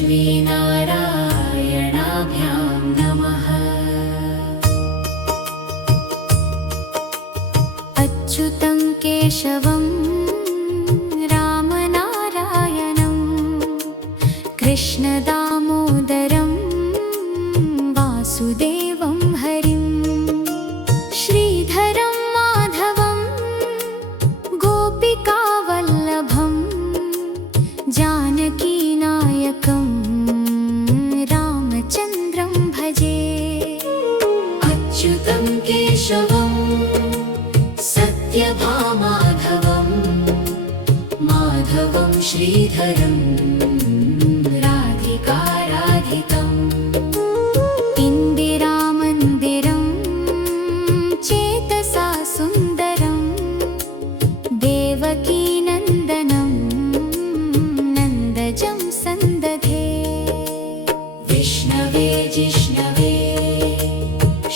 लक्ष्मीनारायणाभ्यां नमः। अच्युतं केशवं रामनारायणं कृष्णदामोदरं वासुदेवं हरिं श्रीधरं माधवं गोपिकावल्लभं जानकीनायकं रामचन्द्रं भजे। अच्युतं केशवं सत्यभामाधवं माधवं श्रीधरं राधिकाराधितम् इन्दिरामन्दिरं चेतसा सुन्दरं देवकीनन्दनं नन्दजं सन्दधे। विष्णवे जिष्णवे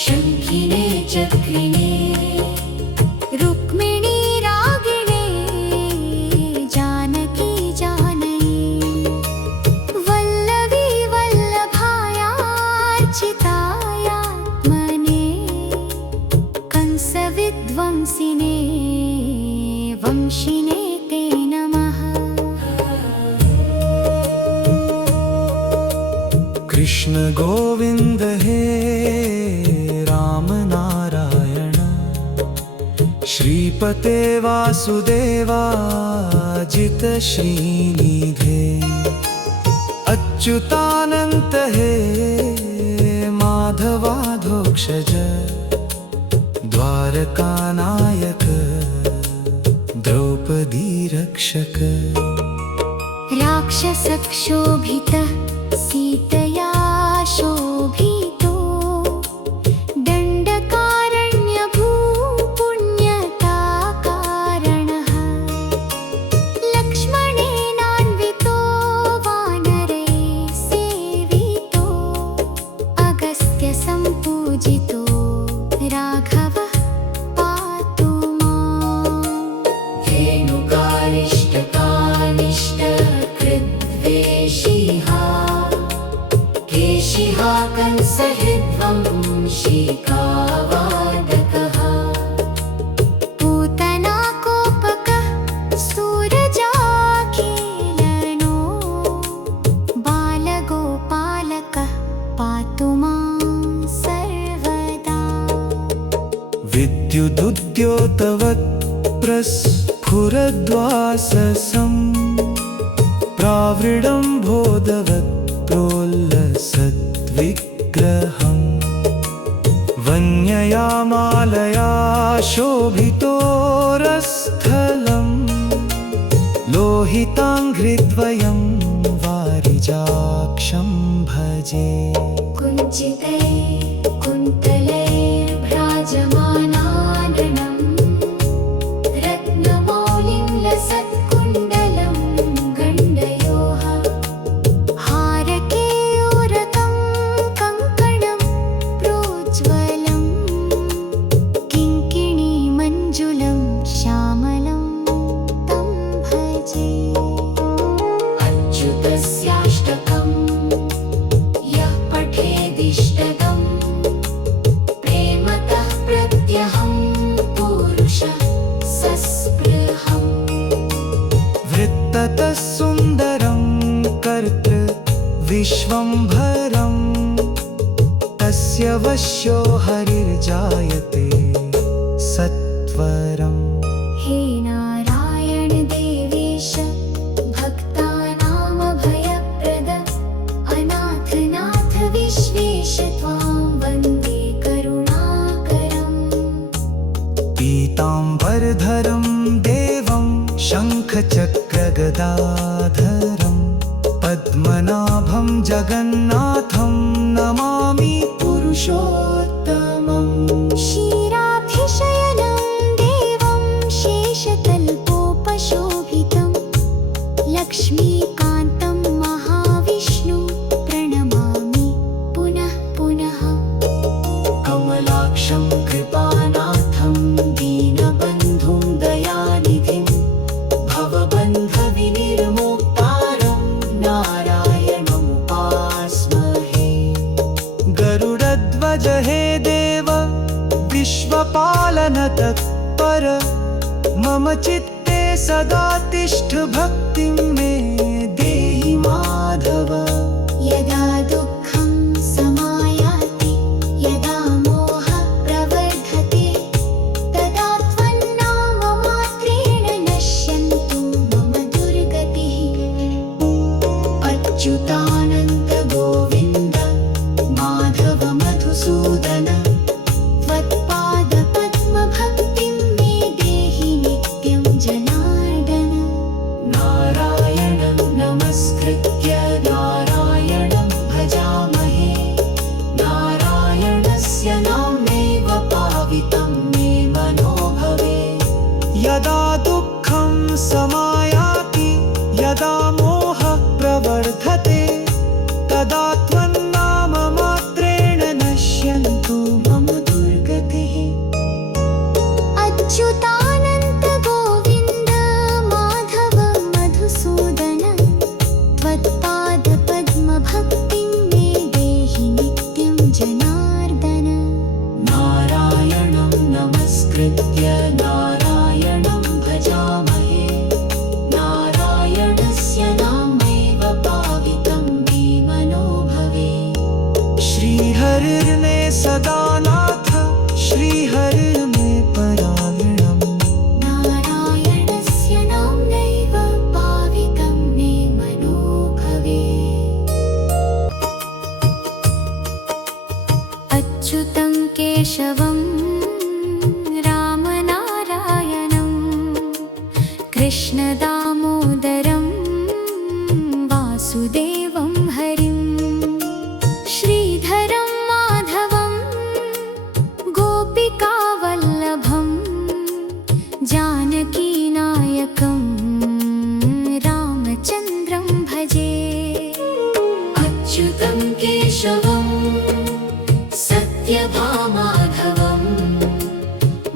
शङ्खिने चक्रिणे रुक्मिणी रागिणे जानकी जानकी वल्लवी वल्लभायार्चितायात्मने कंसविध्वंसिने वंशिने ते नमः। कृष्ण गोविंद हे राम नारायण श्रीपते वासुदेवाजित श्रीनिधे अच्युतानंत हे माधवाधोक्षज द्वारकानायक द्रौपदी रक्षक। राक्षसक्षोभितः सीतया शोभितो दण्डकारण्यभूपुण्यताकारणः लक्ष्मणेनान्वितो वानरैः सेवितो अगस्त्यसम्पूजितो राघवः पातु माम्। धेनुकारिष्टकानिष्टकृद्वेषिहा केशिहा कंसहृद्वंशिकावादकः पूतनाकोपकः सूरजाखिलनो बालगोपालकः पातु मां सर्वदा। विद्युदुद्योतवत् प्रस्फुरद्वाससं प्रावृडं बोधवत् प्रोल्लसद्विग्रहं वन्यया मालया शोभितोरस्थलं लोहिताङ्घ्रिद्वयं वारिजाक्षं भजे। कुञ्चितैः कुन्तलैर्भ्राजमानाननं रत्नमौलिं लसत्कुण्डलं गण्डयोः हारकेयूरकं कङ्कणं प्रोज्ज्वलं किङ्किणीमञ्जुलं श्यामलं तं भजे। अच्युतस्याष्टकं यः पठेदिष्टदं प्रेमतः प्रत्यहं पुरुषः सस्पृहम्। वृत्ततः सुन्दरं कर्तृ विश्वंभरं तस्य वश्यो हरिर्जायते सत्वरम्। हे नारायण देवेश भक्तानामभयप्रद अनाथनाथ विश्वेश त्वां वन्दे करुणाकरम्। पीताम्बरधरं देवं शङ्खचक्रगदाधरं पद्मनाभं जगन्नाथं नमामि पुरुषोत्तमम्। क्षीराभिशयनं देवं शेषतल्पोपशोभितं लक्ष्मीकान्तं महाविष्णुं प्रणमामि पुनः पुनः। कमलाक्षं कृपानाथं दीनबन्धुं दयानिधिं भवबन्धविनिर्मुक्तारं नारायणं चित्ते सदा तिष्ठ भक्तिं मे देहि माधव यदा दुःखं समायाति यदा मोहः प्रवर्धते तदा त्वन्नाममात्रेण नश्यन्तु मम दुर्गतिः अच्युतानन्त गोविन्द माधव मधुसूदन त्वत्पादपद्मभक्तिं मे देहि नित्यं जनार्दन नारायणं नमस्कृत्य नारायणं भजामहे नारायणस्य नाम्नैव पावितं मे मनो भवे यदा दुःखं समायाति यदा मोहः प्रवर्धते तदा त्वन्नाममात्रेण नश्यन्तु मम दुर्गतिः अच्युतानन्त गोविन्द माधव मधुसूदन त्वत्पादपद्मभक्तिं मे देहि नित्यं जनार्दन नारायणं नमस्कृत्य नारायणं भजामहे नारायणस्य नाम्नैव पावितं मे मनो भवे श्रीहरिर्मे सदा नाथ श्रीहरिर्मे परायणम् नारायणस्य नाम्नैव पावितं मे मनो भवे अच्युतं केशवं रामनारायणं कृष्णदामोदरं वासुदेवं हरिं श्रीधरं माधवं गोपिकावल्लभं जानकीनायकं रामचन्द्रं भजे अच्युतं केशवं सत्यभामाधवं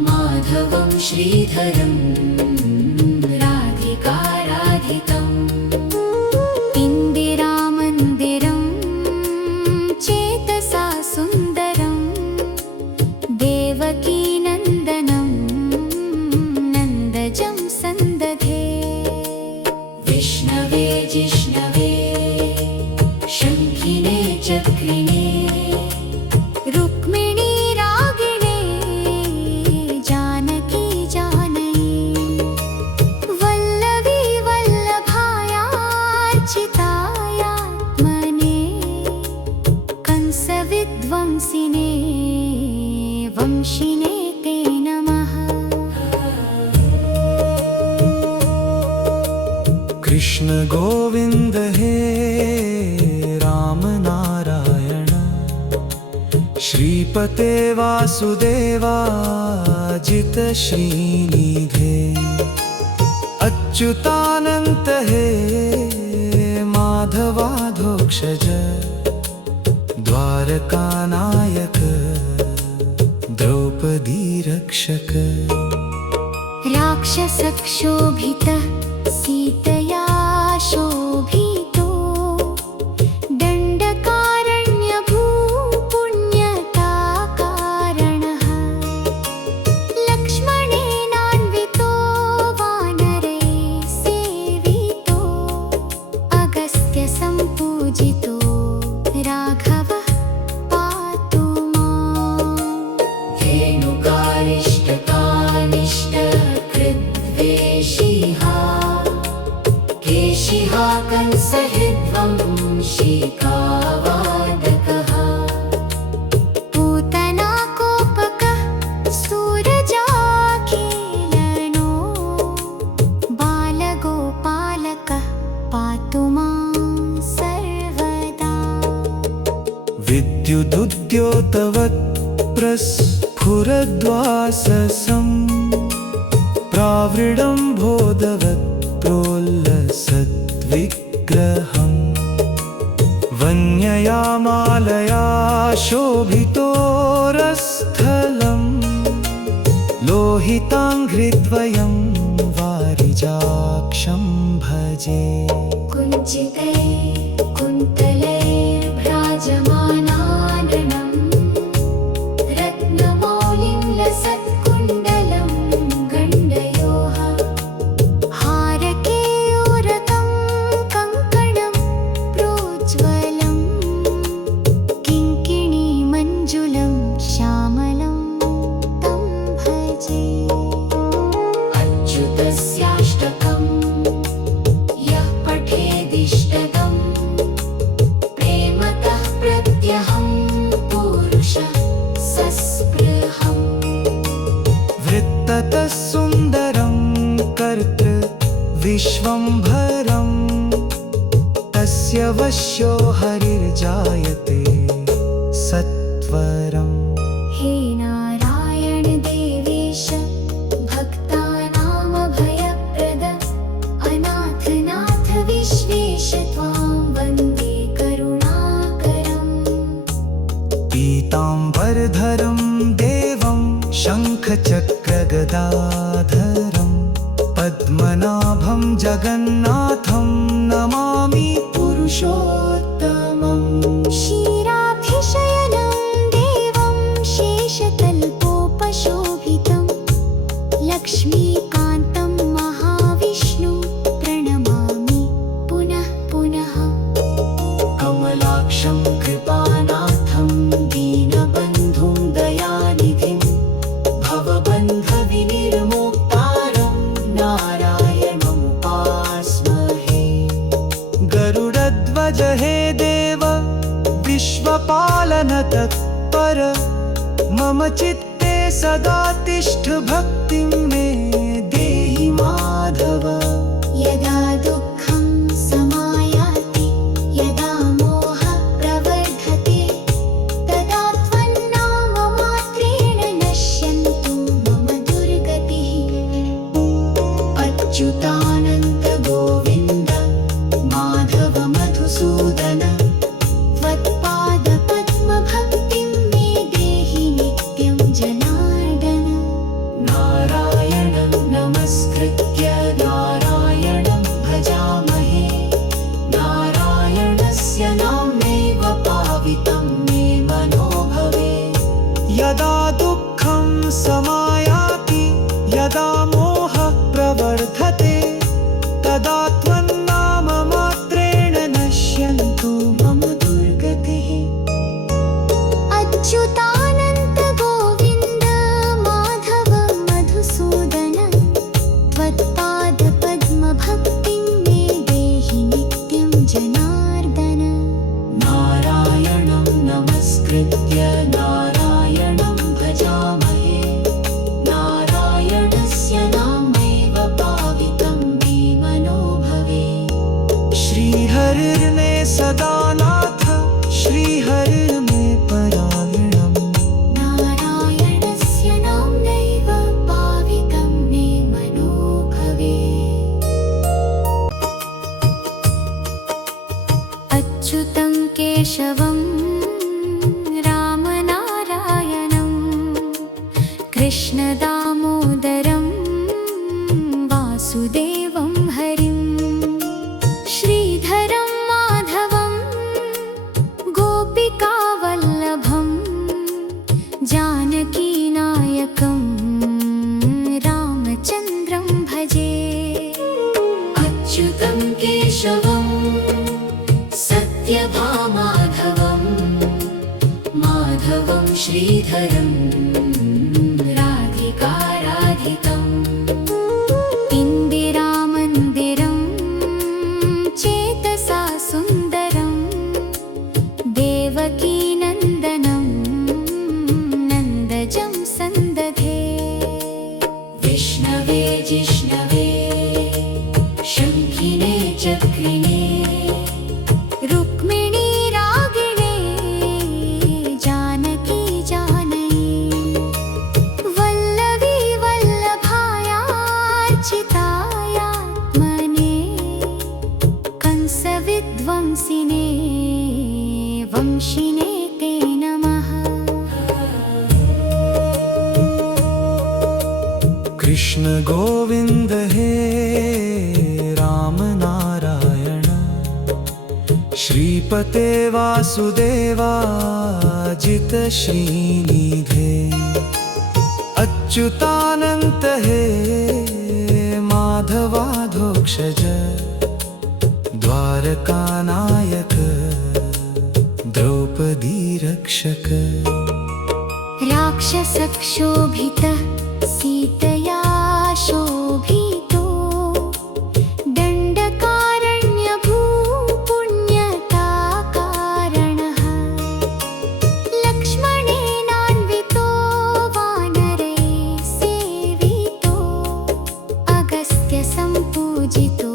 माधवं श्रीधरं राधिकाराधितम् इन्दिरामन्दिरं चेतसा सुन्दरं देवकीनन्दनं नन्दजं सन्दधे विष्णवे जिष्णवे शङ्खिने चक्रिणे रुक्मिणी रागिणे जानकी जानकी वल्लवी वल्लभायार्चितायात्मने कंसविध्वंसिने वंशिने ते नमः कृष्ण गोविन्द हे राम नारायण श्रीपते वासुदेवा जित श्रीनिधे अच्युतानन्त हे माधवाधोक्षज द्वारकानायक द्रौपदी रक्षक राक्षसक्षोभितः सीतया शोभितो दण्डकारण्यभूपुण्यताकारणः लक्ष्मणेनान्वितो वानरैः सेवितो अगस्त्यसम्पूजितो राघवः पातु माम् धेनुकारिष्टकानिष्टकृद्वेषिहा केशिहा कंसहिद्वंशिकावादकः पूतनाकोपकः सूरजाखिलनो बालगोपालकः पातु मां सर्वदा विद्युदुद्योतवत् प्रस्फुरद्वाससं प्रावृडं बोधवत् प्रोल्लसद्विग्रहम् वन्यया मालया शोभितोरस्थलं लोहिताङ्घ्रिद्वयं वारिजाक्षं भजे कुञ्चितैः कुन्तलैर्भ्राजमानाननं रत्नमौलिं लसत्कुण्डलं गण्डयोः विश्वम्भरं तस्य वश्यो हरिर्जायते सत्वरम्। हे नारायण देवेश भक्तानामभयप्रद अनाथनाथ विश्वेश त्वां वन्दे करुणाकरम्। पीताम्बरधरं देवं शङ्खचक्रगदाधरं पद्मनाभं जगन्नाथं नमामि पुरुषोत्तमम्। क्षीराभिशयनं देवं शेषतल्पोपशोभितं लक्ष्मीकान्तं महाविष्णु प्रणमामि पुनः पुनः। कमलाक्षं कृपानाथं दीनबन्धुं दयानिधिं भवबन्धविनिर्मुक्तारं नारायणमुपास्महे। गरुडध्वज हे देव विश्वपालन तत्पर मम चित्ते सदा तिष्ठ भक्तिं मे देहि माधव। यदा दुःखं समायाति यदा मोहः प्रवर्धते तदा त्वन्नाममात्रेण नश्यन्तु मम दुर्गतिः। अच्युतानन्त गोविन्द माधव मधुसूदन त्वत्पादपद्मभक्तिं मे देहि नित्यं जनार्दन। नारायणं नमस्कृत्य नारायणं भजामहे नारायणस्य नाम्नैव पावितं मे मनो भवे। यदा दुःखं समायाति यदा मोहः प्रवर्धते तदा त्वन्नाममात्रेण नश्यन्तु मम दुर्गतिः। अच्युतानन्त गोविन्द माधव मधुसूदन त्वत्पादपद्मभक्तिं मे देहि नित्यं जनार्दन। नारायणं नमस्कृत्य नारायणं भजामहे नारायणस्य नाम्नैव पावितं मे मनो भवे। श्रीहरिर्मे सदा नाथ श्रीहरिर्मे परायणम्। नारायणस्य नाम्नैव पावितं मे मनो भवे। अच्युतं केशवं रामनारायणं कृष्णदामोदरं वासुदेवं हरिं श्रीधरं माधवं गोपिकावल्लभं जानकीनायकं रामचन्द्रं भजे। अच्युतं केशवं सत्यभामाधवं माधवं श्रीधरं राधिकाराधितम्। इन्दिरामन्दिरं चेतसा सुन्दरं देवकीनन्दनं नन्दजं सन्दधे। विष्णवे जिष्णवे शङ्खिने चक्रिणे रुक्मिणी रागिणे जानकी जानकी वल्लवी वल्लभायार्चितायात्मने कंसविध्वंसिने वंशिने ते नमः। कृष्ण गोविन्द हे राम नारायण श्रीपते वासुदेवाजित श्रीनिधे। अच्युतानन्त हे माधवाधोक्षज द्वारकानायक द्रौपदी रक्षक। राक्षसक्षोभितः सीतया शोभितो दण्डकारण्यभूपुण्यताकारणः लक्ष्मणेनान्वितो वानरैः सेवितो अगस्त्यसम्पूजितो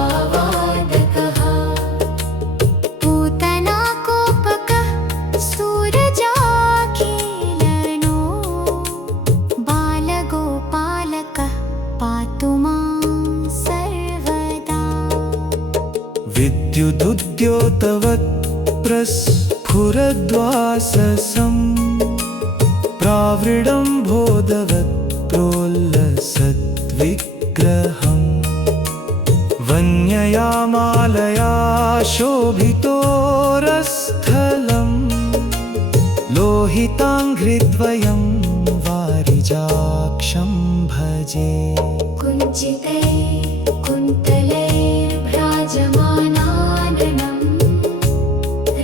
चण्डिकावादकः पूतनाकोपकः सूरजाखिलनो बालगोपालकः पातु मां सर्वदा विद्युदुद्योतवत् प्रस्फुरद्वाससं प्रावृडम्भोदवत् प्रोल्लसद्विग्रहम् वन्यया मालया शोभितोरस्थलं लोहिताङ्घ्रिद्वयं वारिजाक्षं भजे कुञ्चितै कुन्तलैर्भ्राजमानाननं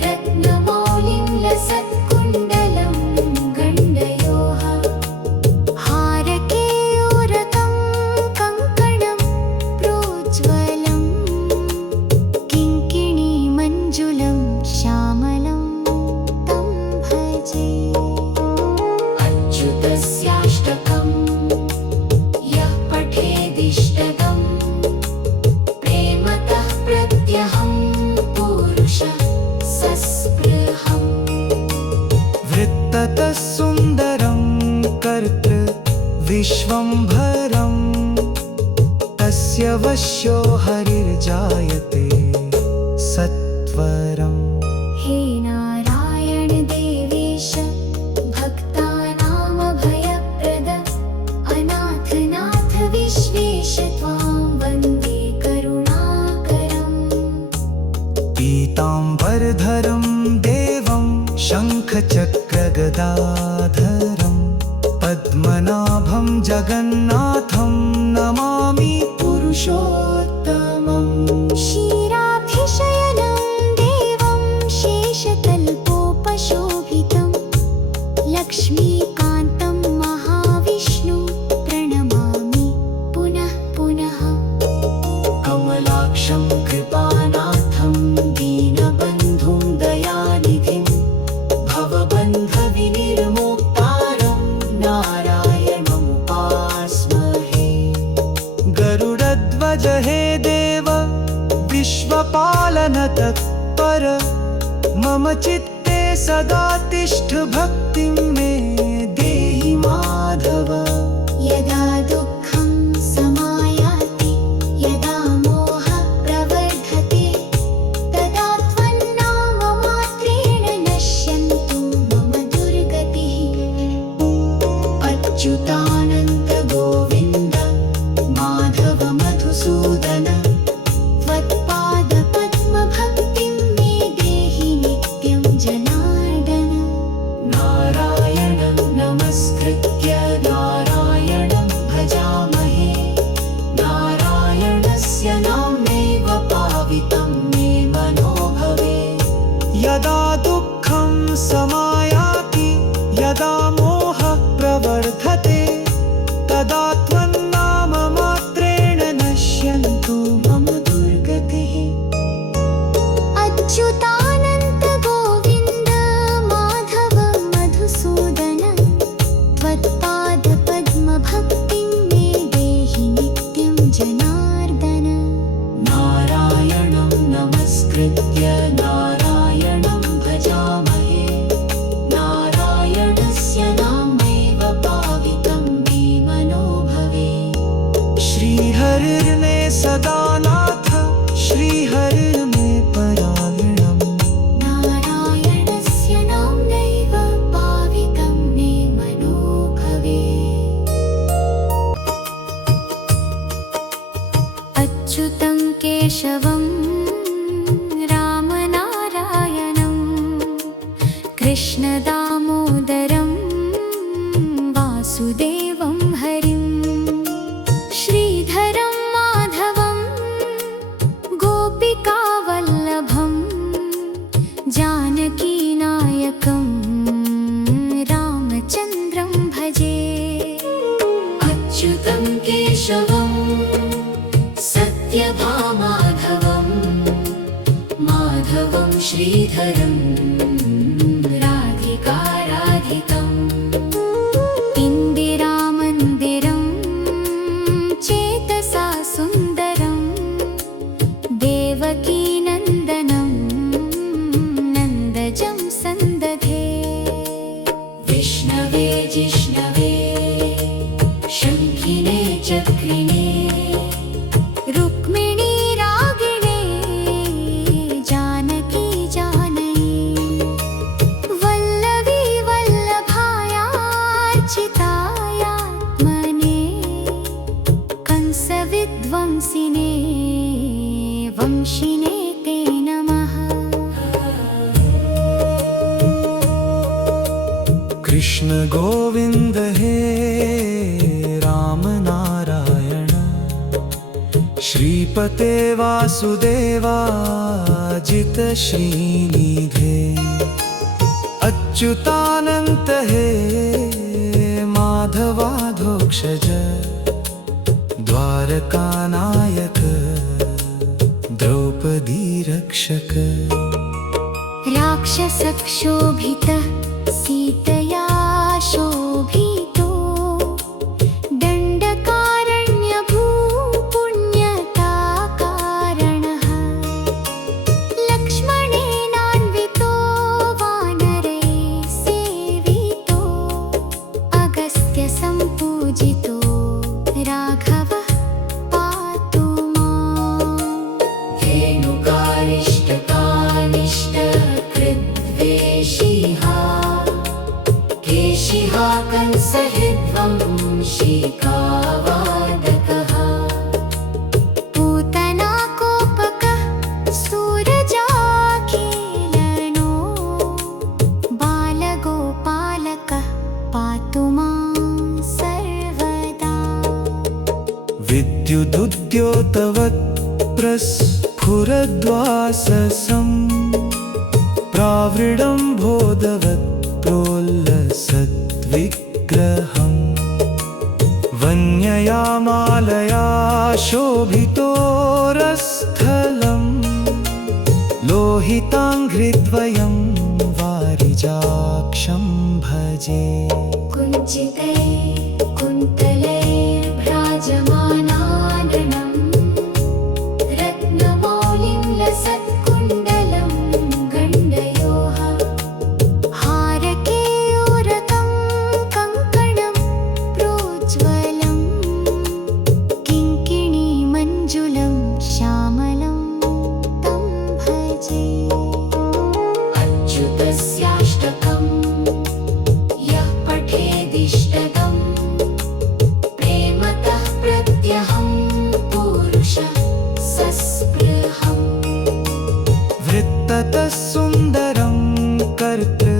रत्नमौलिं लसत्कुण्डलं गण्डयोः हारकेयूरकं कङ्कणं प्रोज्ज्वलं किङ्किणीमञ्जुलं श्यामलं तं भजे अच्युतस्याष्टकम् यः पठेदिष्टदम् प्रेमतः प्रत्यहं पुरुषः सस्पृहम् वृत्ततः सुन्दरं कर्तृ विश्वम्भरं तस्य वश्यो हरिर्जायते सत्वरम् हे नारायण देवेश भक्तानामभयप्रद अनाथनाथ विश्वेश त्वां वन्दे करुणाकरम् पीताम्बरधरं देवं शङ्खचक्रगदाधरं पद्मनाभं जगन्नाथं नमामि पुरुषोत्तमम् क्षीराभिशयनं देवं शेषतल्पोपशोभितं लक्ष्मीकान्तं महाविष्णु प्रणमामि पुनः पुनः कमलाक्षं कृपानाथं दीनबन्धुं दयानिधिं भवबन्धविनिर्मुक्तारं नारायणमुपास्महे गरुडध्वज हे देव विश्वपालनतत्पर मम चित्ते सदा तिष्ठ भक्तिं मे देहि माधव यदा दुःखं समायाति यदा मोहः प्रवर्धते तदा त्वन्नाममात्रेण नश्यन्तु मम दुर्गतिः अच्युतानन्त गोविन्द माधव मधुसूदन त्वत्पादपद्मभक्तिं मे देहि नित्यं जनार्दन नारायणं नमस्कृत्य नारायणं भजामहे नारायणस्य नाम्नैव पावितं मे मनो भवेत् यदा दुःखं समायाति यदा मोहः प्रवर्धते तदा त्वन्नाममात्रेण नश्यन्तु मम दुर्गतिः अच्युतानन्त गोविन्द माधव मधुसूदन त्वत्पादपद्मभक्तिं मे देहि नित्यं जनार्दन नारायणं नमस्कृत्य नारायणं भजामहे नारायणस्य नाम्नैव पावितं मे मनो भवेत् श्रीहरिर्मे सदा नाथ श्रीहरिर्मे परायणम् नारायणस्य नाम्नैव पावितं मे मनो भवेत् अच्युतं केशवं रामनारायणं कृष्णदामोदरं वासुदेवं हरिं श्रीधरं माधवं गोपिकावल्लभं जानकीनायकं रामचन्द्रं भजे अच्युतं केशवं सत्यभामाधवं माधवं श्रीधरं राधिकाराधितम् इन्दिरामन्दिरं चेतसा सुन्दरं वंशिने ते नमः। कृष्ण गोविंद हे राम नारायण, श्रीपते वासुदेवाजित श्रीनिधे, अच्युतानंत हे माधवाधोक्षज, द्वारकानायक द्रौपदी रक्षक। राक्षसक्षोभितः सीतया शोभितो, दण्डकारण्यभूपुण्यताकारणः, लक्ष्मणेनान्वितो वानरैः सेवितो, अगस्त्यसम्पूजितो राघवः पातु माम्। धेनुकारिष्टकानिष्टकृद्वेषिहा, केशिहा कंसहृद्वंशिकावादकः, पूतनाकोपकः सूरजाखिलनो, बालगोपालकः पातु मां सर्वदा। विद्युदुद्योतवत् प्रस्फुरद्वाससं, प्रावृडम्भोदवत् प्रोल्लसद्विग्रहम्, वन्यया मालया शोभितोरस्थलम्, लोहिताङ्घ्रिद्वयं वारिजाक्षं भजे। कुञ्चितैर्कुन्तलैर्भ्राजमानाननं, रत्नमौलिं लसत्कुण्डलं गण्डयोः, हारकेयूरकं कङ्कणं प्रोज्ज्वलं, किङ्किणीमञ्जुलं श्यामलं तं भजे। अच्युतस्याष्टकं यः पठेदिष्टदं, प्रेमतः प्रत्यहं पुरुषः सस्पृहम्। वृत्ततः सुन्दरं कर्तृ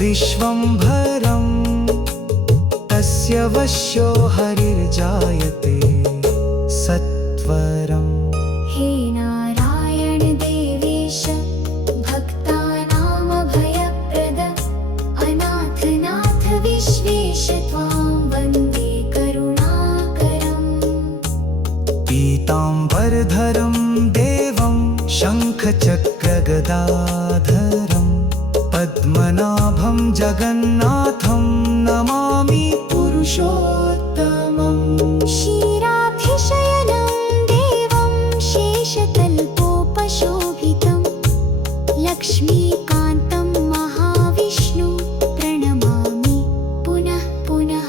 विश्वम्भरं, तस्य वश्यो हरिर्जायते सत्वरम्। हे नारायण देवेश, भक्तानामभयप्रद, अनाथनाथ विश्वेश त्वां वन्दे करुणाकरम्। पीताम्बरधरं देवं शङ्खचक्रगदाधरं, पद्मनाभं जगन्नाथं नमामि पुरुषोत्तमम्। क्षीराभिशयनं देवं शेषतल्पोपशोभितं, लक्ष्मीकान्तं महाविष्णुं प्रणमामि पुनः पुनः।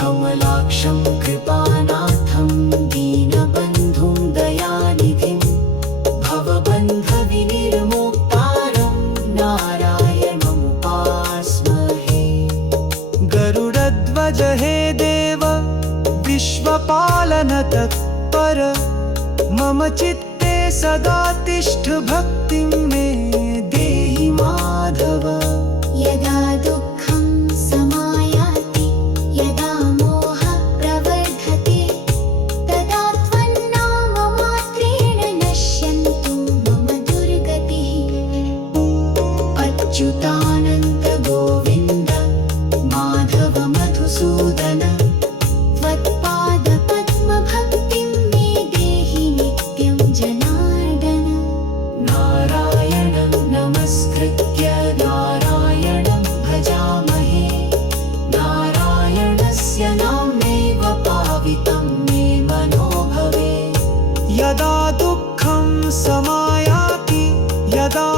कमलाक्षं कृपानाथं दीनबन्धुं दयानिधिं, भवबन्धविनिर्मुक्तारं नारायणमुपास्महे। गरुडध्वज हे देव विश्वपालन तत्पर, मम चित्ते सदा तिष्ठ भक्तिं मे देहि माधव। यदा दुःखं समायाति, यदा मोहः प्रवर्धते, तदा त्वन्नाममात्रेण नश्यन्तु मम दुर्गतिः। अच्युतानन्त गोविन्द माधव मधुसूदन, त्वत्पादपद्मभक्तिं मे देहि नित्यं जनार्दन। नारायणं नमस्कृत्य नारायणं भजामहे, नारायणस्य नाम्नैव पावितं मे मनो भवे। यदा दुःखं समायाति, यदा